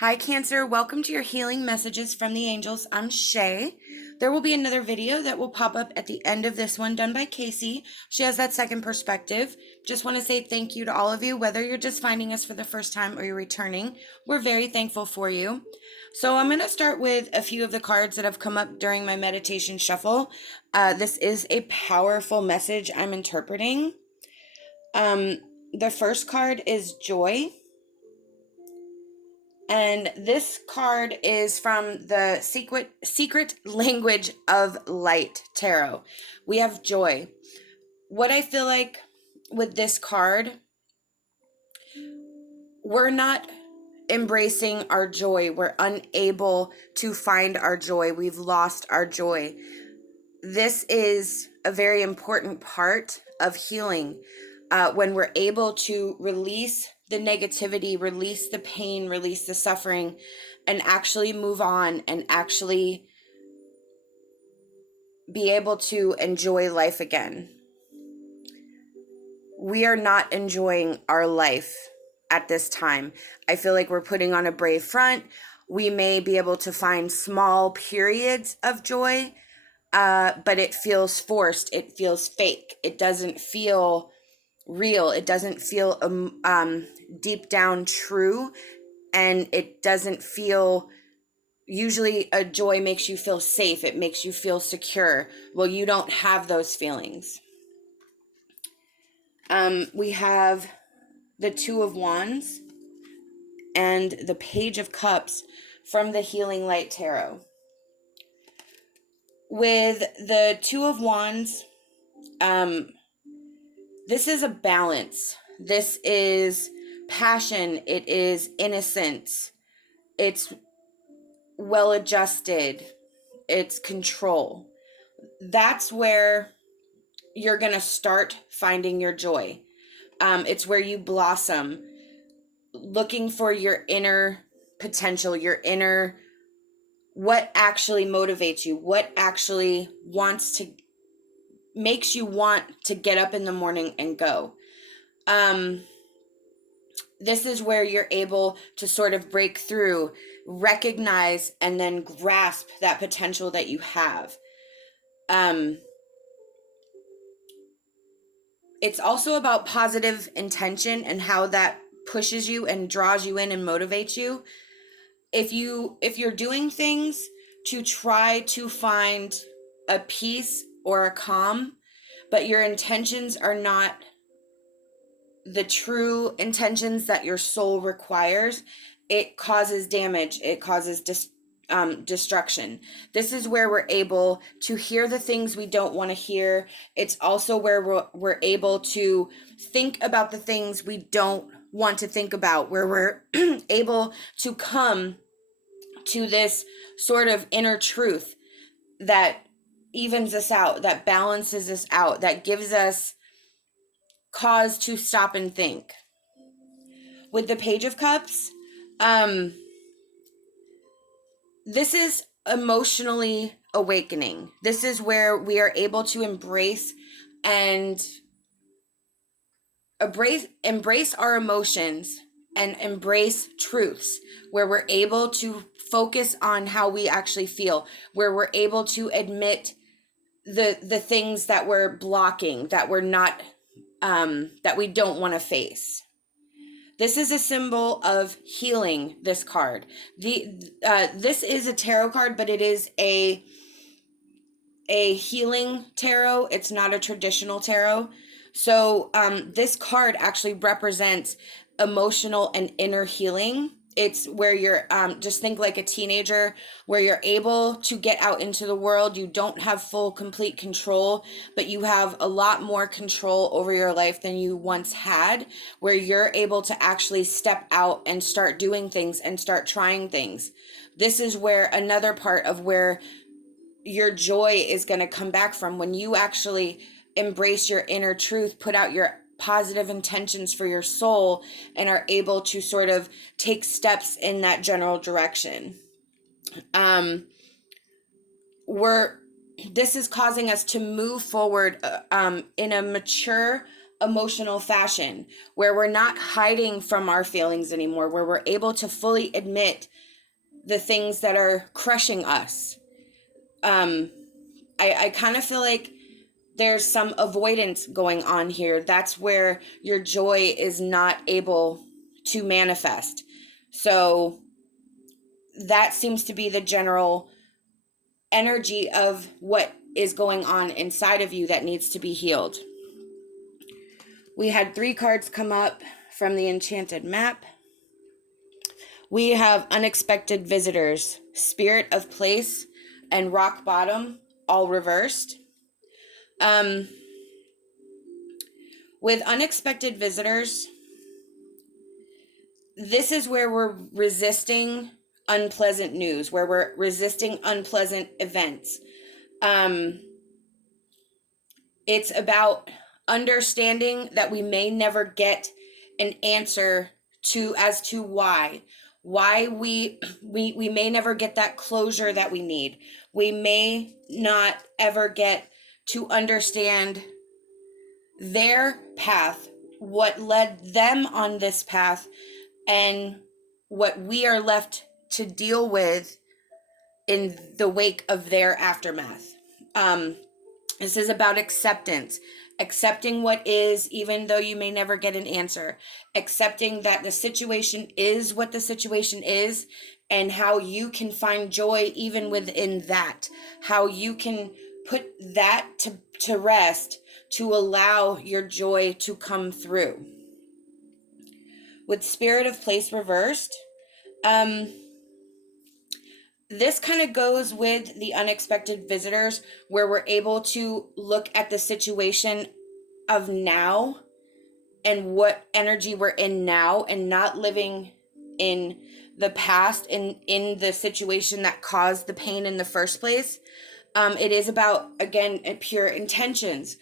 Hi, Cancer. Welcome to your healing messages from the angels. I'm SHAE. There will be another video that will pop up at the end of this one done by KACEE. She has that second perspective. Just want to say thank you to all of you, whether you're just finding us for the first time or you're returning. We're very thankful for you. So I'm going to start with a few of the cards that have come up during my meditation shuffle. This is a powerful message I'm interpreting. The first card is Joy. And this card is from the Secret Language of Light Tarot. We have joy. What I feel like with this card, we're not embracing our joy. We're unable to find our joy. We've lost our joy. This is a very important part of healing when we're able to release the negativity, release the pain, release the suffering, and actually move on and actually be able to enjoy life again. We are not enjoying our life at this time. I feel like we're putting on a brave front. We may be able to find small periods of joy, but it feels forced. It feels fake. It doesn't feel real. It doesn't feel deep down true, and it doesn't feel, usually a joy makes you feel safe. It makes you feel secure. Well, you don't have those feelings. We have the Two of Wands and the Page of Cups from the Healing Light Tarot. With the Two of Wands, this is a balance. This is passion. It is innocence. It's well-adjusted. It's control. That's where you're going to start finding your joy. It's where you blossom, looking for your inner potential, your inner, what actually motivates you, what actually makes you want to get up in the morning and go. This is where you're able to sort of break through, recognize, and then grasp that potential that you have. It's also about positive intention and how that pushes you and draws you in and motivates you. If you're doing things to try to find a peace or a calm, but your intentions are not the true intentions that your soul requires, it causes damage. It causes destruction. This is where we're able to hear the things we don't want to hear. It's also where we're able to think about the things we don't want to think about, where we're able to come to this sort of inner truth that evens us out, that balances us out, that gives us cause to stop and think. With the Page of Cups, this is emotionally awakening. This is where we are able to embrace our emotions and embrace truths, where we're able to focus on how we actually feel, where we're able to admit the things that we're blocking, that we're not, that we don't want to face. This is a symbol of healing, this card. This is a tarot card, but it is a healing tarot. It's not a traditional tarot. So this card actually represents emotional and inner healing. It's where you're, just think like a teenager, where you're able to get out into the world. You don't have full, complete control, but you have a lot more control over your life than you once had, where you're able to actually step out and start doing things and start trying things. This is where another part of where your joy is going to come back from, when you actually embrace your inner truth, put out your positive intentions for your soul, and are able to sort of take steps in that general direction. This is causing us to move forward in a mature, emotional fashion, where we're not hiding from our feelings anymore, where we're able to fully admit the things that are crushing us. I kind of feel like there's some avoidance going on here. That's where your joy is not able to manifest. So that seems to be the general energy of what is going on inside of you that needs to be healed. We had 3 cards come up from the Enchanted Map. We have Unexpected Visitors, Spirit of Place, and Rock Bottom, all reversed. With Unexpected Visitors, this is where we're resisting unpleasant news, where we're resisting unpleasant events. It's about understanding that we may never get an answer as to why we may never get that closure that we need. We may not ever get to understand their path, what led them on this path, and what we are left to deal with in the wake of their aftermath. This is about acceptance. Accepting what is, even though you may never get an answer. Accepting that the situation is what the situation is, and how you can find joy even within that. How you can put that to rest to allow your joy to come through. With Spirit of Place reversed, this kind of goes with the Unexpected Visitors, where we're able to look at the situation of now and what energy we're in now, and not living in the past and in the situation that caused the pain in the first place. It is about, again, pure intentions.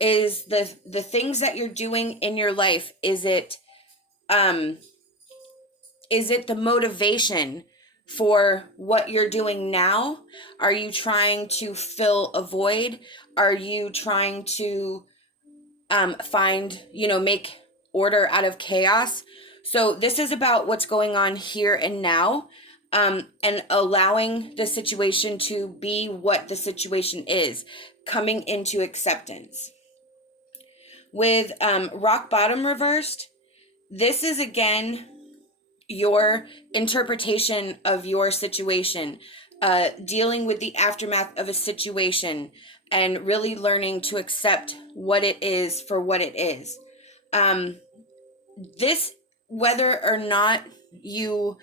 Is the things that you're doing in your life, is it the motivation for what you're doing now? Are you trying to fill a void? Are you trying to make order out of chaos? So this is about what's going on here and now, and allowing the situation to be what the situation is, coming into acceptance. With Rock Bottom reversed, this is again your interpretation of your situation, dealing with the aftermath of a situation, and really learning to accept what it is for what it is. This, whether or not you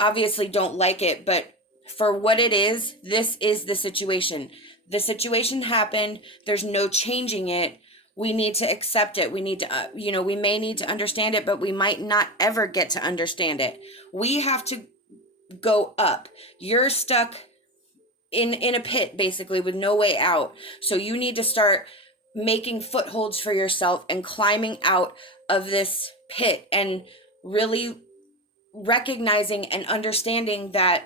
obviously don't like it, but for what it is, this is the situation. The situation happened. There's no changing it. We need to accept it. We need to, we may need to understand it, but we might not ever get to understand it. We have to go up. You're stuck in a pit, basically, with no way out. So you need to start making footholds for yourself and climbing out of this pit, and really recognizing and understanding that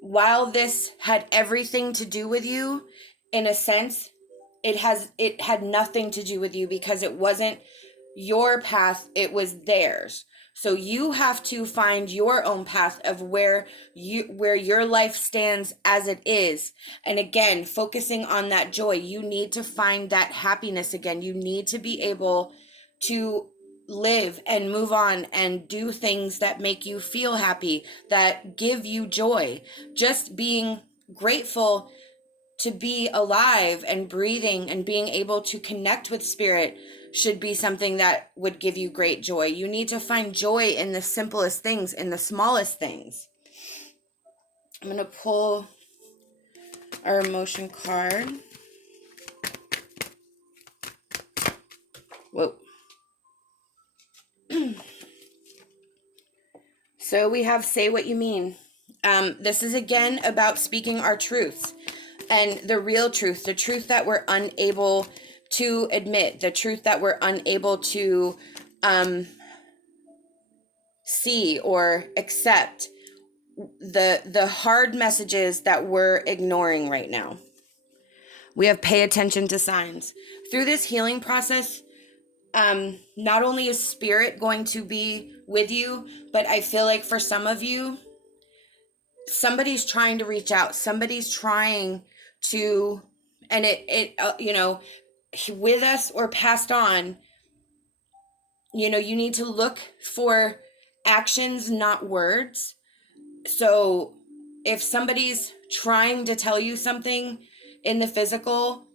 while this had everything to do with you, in a sense, it had nothing to do with you, because it wasn't your path, it was theirs. So you have to find your own path of where your life stands as it is. And again, focusing on that joy, you need to find that happiness again. You need to be able to live and move on and do things that make you feel happy, that give you joy. Just being grateful to be alive and breathing and being able to connect with spirit should be something that would give you great joy. You need to find joy in the simplest things, in the smallest things. I'm going to pull our emotion card. Whoa. So we have Say What You Mean. This is again about speaking our truths, and the real truth, the truth that we're unable to admit, the truth that we're unable to see or accept, the hard messages that we're ignoring right now. We have Pay Attention to Signs. Through this healing process, not only is spirit going to be with you, but I feel like for some of you, somebody's trying to reach out. Somebody's trying to, and with us or passed on, you need to look for actions, not words. So if somebody's trying to tell you something in the physical,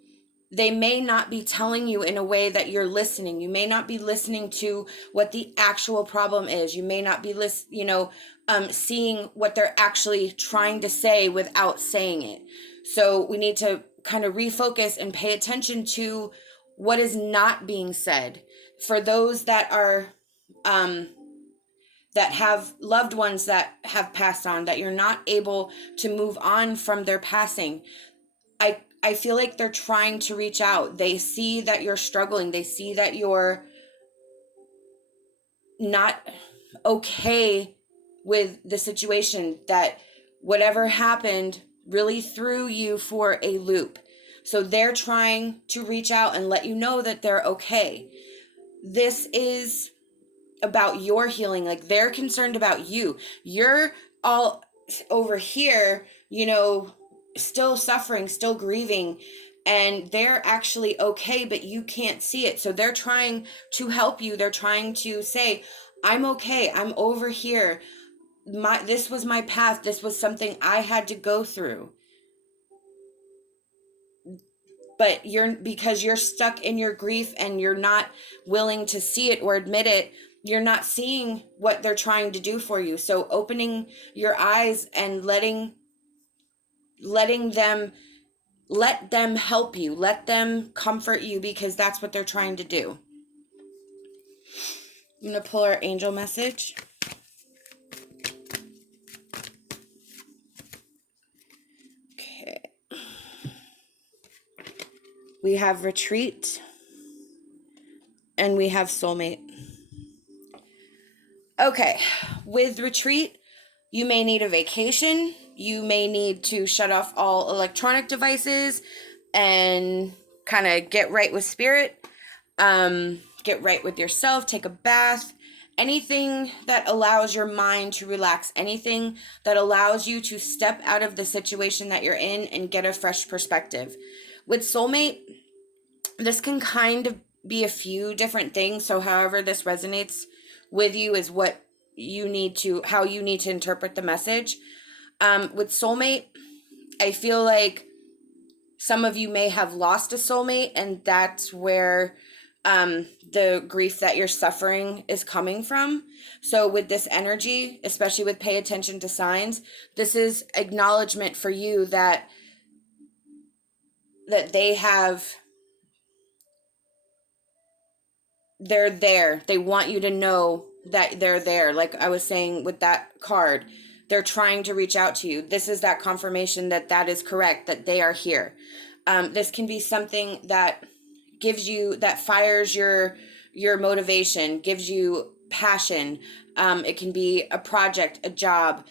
they may not be telling you in a way that you're listening. You may not be listening to what the actual problem is. You may not be seeing what they're actually trying to say without saying it. So we need to kind of refocus and pay attention to what is not being said. For those that are, that have loved ones that have passed on, that you're not able to move on from their passing, I feel like they're trying to reach out. They see that you're struggling. They see that you're not okay with the situation, that whatever happened really threw you for a loop. So they're trying to reach out and let you know that they're okay. This is about your healing. Like, they're concerned about you. You're all over here, still suffering, still grieving, and they're actually okay, but you can't see it. So they're trying to help you. They're trying to say, I'm okay. I'm over here. This was my path. This was something I had to go through. But because you're stuck in your grief and you're not willing to see it or admit it, you're not seeing what they're trying to do for you. So opening your eyes and letting them, let them help you, let them comfort you, because that's what they're trying to do. I'm going to pull our angel message. Okay. We have retreat and we have soulmate. Okay. With retreat, you may need a vacation. You may need to shut off all electronic devices and kind of get right with spirit. Get right with yourself. Take a bath. Anything that allows your mind to relax. Anything that allows you to step out of the situation that you're in and get a fresh perspective. With soulmate, this can kind of be a few different things. So however this resonates with you is how you need to interpret the message. With soulmate, I feel like some of you may have lost a soulmate, and that's where the grief that you're suffering is coming from. So with this energy, especially with pay attention to signs, this is acknowledgement for you that they're there. They want you to know that they're there. Like I was saying with that card, they're trying to reach out to you. This is that confirmation that is correct, that they are here. This can be something that fires your motivation, gives you passion. It can be a project, a job,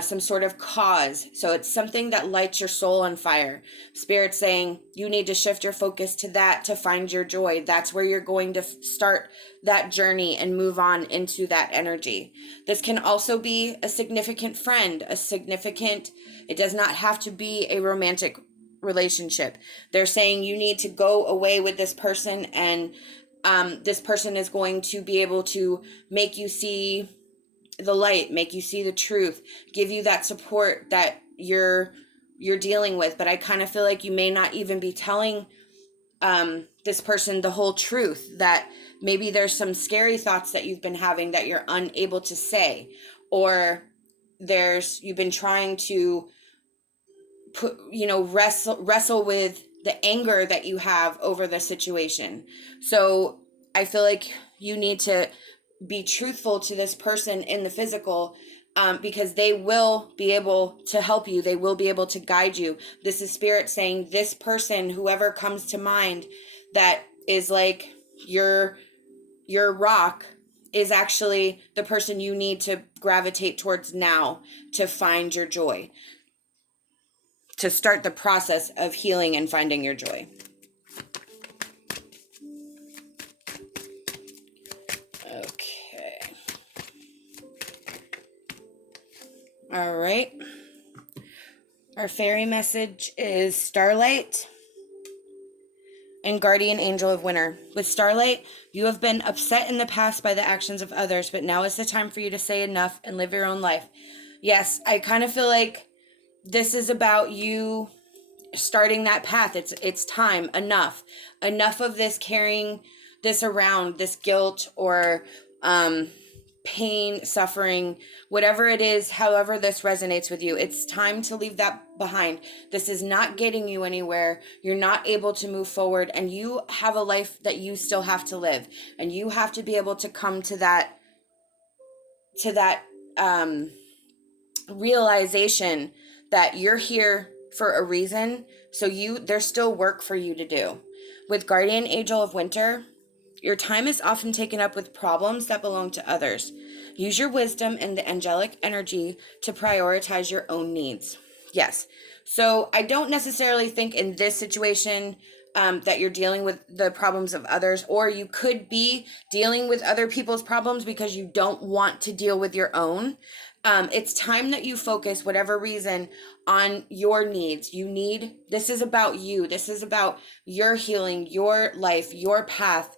some sort of cause. So it's something that lights your soul on fire. Spirit's saying you need to shift your focus to that to find your joy. That's where you're going to start that journey and move on into that energy. This can also be a significant friend, it does not have to be a romantic relationship. They're saying you need to go away with this person, and this person is going to be able to make you see the light, make you see the truth, give you that support that you're dealing with. But I kind of feel like you may not even be telling this person the whole truth, that maybe there's some scary thoughts that you've been having that you're unable to say, or you've been trying to wrestle with the anger that you have over the situation. So I feel like you need to be truthful to this person in the physical, because they will be able to help you. They will be able to guide you. This is spirit saying this person, whoever comes to mind, that is like your rock, is actually the person you need to gravitate towards now to find your joy, to start the process of healing and finding your joy. All right. Our fairy message is Starlight and Guardian Angel of Winter. With Starlight, you have been upset in the past by the actions of others, but now is the time for you to say enough and live your own life. Yes, I kind of feel like this is about you starting that path. It's time. Enough of this carrying this around, this guilt or pain, suffering, whatever it is, however this resonates with you. It's time to leave that behind. This is not getting you anywhere. You're not able to move forward, and you have a life that you still have to live, and you have to be able to come to that realization that you're here for a reason. So there's still work for you to do. With Guardian Angel of Winter, your time is often taken up with problems that belong to others. Use your wisdom and the angelic energy to prioritize your own needs. Yes. So I don't necessarily think in this situation that you're dealing with the problems of others, or you could be dealing with other people's problems because you don't want to deal with your own. It's time that you focus, whatever reason, on your needs. This is about you. This is about your healing, your life, your path.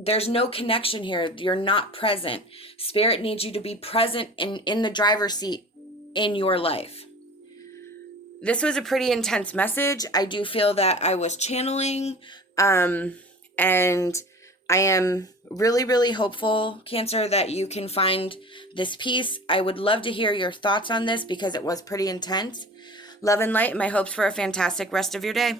There's no connection here. You're not present. Spirit needs you to be present in the driver's seat in your life. This was a pretty intense message. I do feel that I was channeling, and I am really, really hopeful, Cancer, that you can find this piece. I would love to hear your thoughts on this because it was pretty intense. Love and light, and my hopes for a fantastic rest of your day.